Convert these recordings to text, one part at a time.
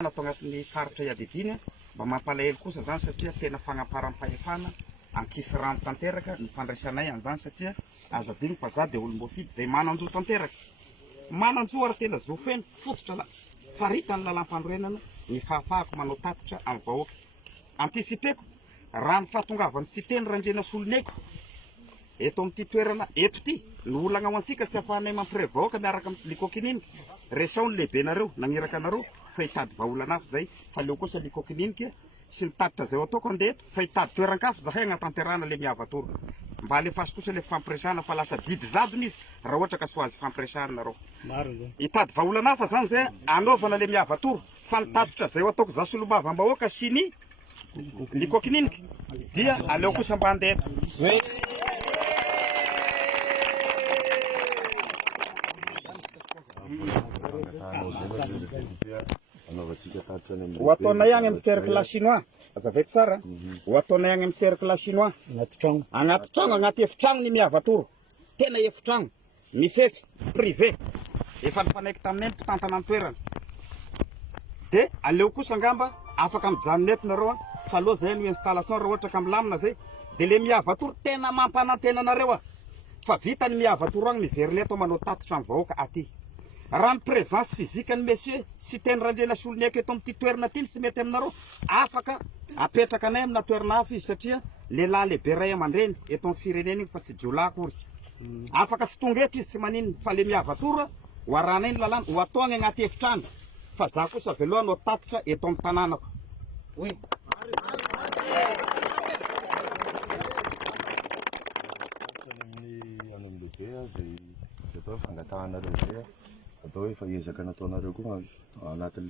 Natao agnatin'ny faritra iadidiny mba mampalahelo kosa zany satria tena fagnaparam-pahefana ankisy rano tanteraka ny fandraisanay an'izany satria aza dimy fa za dia olom-boafidy zay mananjo tanteraka. Mananjo ary tena zo feno fototra faritany lalam-panorenana ny fahafahako manao tatitra amin'ny vahoaka. Antisipeko raha ny fahatongavan'ny sy teny randrena soloneko eto amin'ity toerana eto ity ny olana ho ansika sy afahanay mampirevy vahoaka miaraka amin'ny likokininy resao ny lehibe nareo nagniraka anareo fa hitady vahaolana hafa zay fa leo kosa likokininike sy ny tatitra zay ataoko andeha eto fa hitady toeran-kafa zahay agnatanterahana le miavatoro mba alefaso kosa le fampiresahana fa lasa didy zadony izy raha ohatra ka so azy fampiresahana nareo hitady vahaolana hafa zany zay anaovana le miavatoro fa ny tatitra zay ataoko za solombavam-bahoaka sy ny likokininike dia aleo kosa mba andeha eto. Ho ataonay agny amin'ny cercle chinois azavaiko tsara ho ataonay agny amin'ny cercle chinois anaty trano anaty efitrano ny miavatoro tena efitrano mifefy privé efa nifanaiky taminay mpitantana ny toerana dia aleo kosa angamba afaka mijanona eto nareo fa aloha zay no installation raha ohatra ka milamina zay dia le miavatoro tena mampanantena anareo fa vita ny miavatoro agny miverina eto manao tatitra amin'ny vahoaka aty. Raha ny présence physique ny monsieur sy teny randrena soloneko eto amin'ity toerana ty sy mety aminareo afaka apetraka anay amina toerana hafa izy satria lehilahy lehibe ray aman-dreny eto amin'ny firenena iny fa sy jiolahy akory afaka sy tonga eto izy sy maninona fa le miavatoro ho aranay ny lalàna ho atao agny agnaty efitrano fa za kosa veloha no tatitra eto amin'ny tanànako.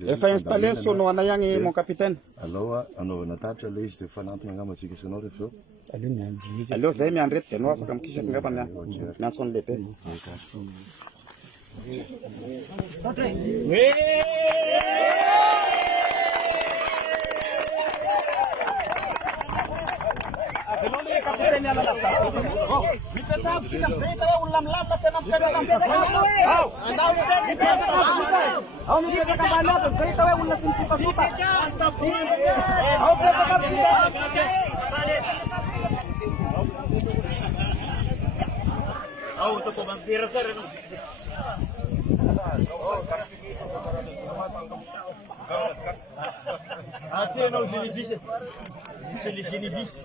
Efa installé sono anay agny mon capitaine. Aloha anaovana tatitra le izy dia fanantona angamba-tsika isanao rehefa eo. Aleo zay miandreto dia anao afaka mikisaka ngamba miantso ny lehibe. C'est les génibis.